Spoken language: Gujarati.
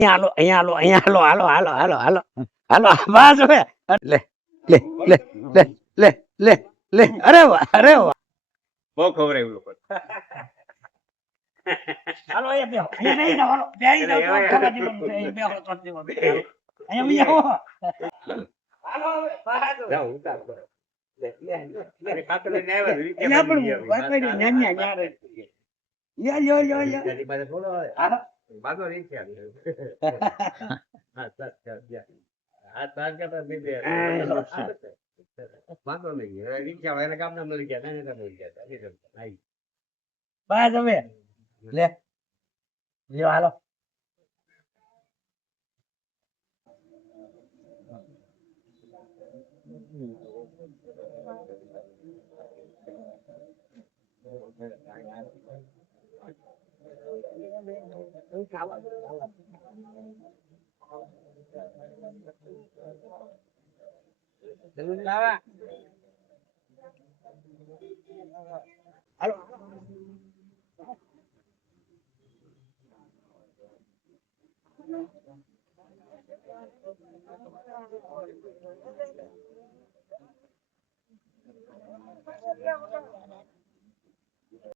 અહીંયા હાલો હાલો હાલો હાલો હાલો હાલો બસ હવે લે લે લે લે લે લે લે અરે વાહ બહુ ખવડાવ્યું લોકો હાલો અહીંયા બેહી જાઓ હાલો બેહી જાઓ ખાવા દીવાનું છે અહીં બેહો તો દીવો અહીંયા બી આવો હાલો હવે બહાર જાઓ ઉતાર લે લે લે ખાતો લઈને આવ્યા અહીંયા પણ વાત કરી ન્યા ન્યા રે યો એની પાસે થોડો હાલો બાગો રીત છે હા સર આ તાર કરતા દીધે બાગો નહીં રીક્ષા વાળા કામ ના મળી ગયા ના મળી ગયા આઈ બસ હવે લે લ્યો હાલો હાલો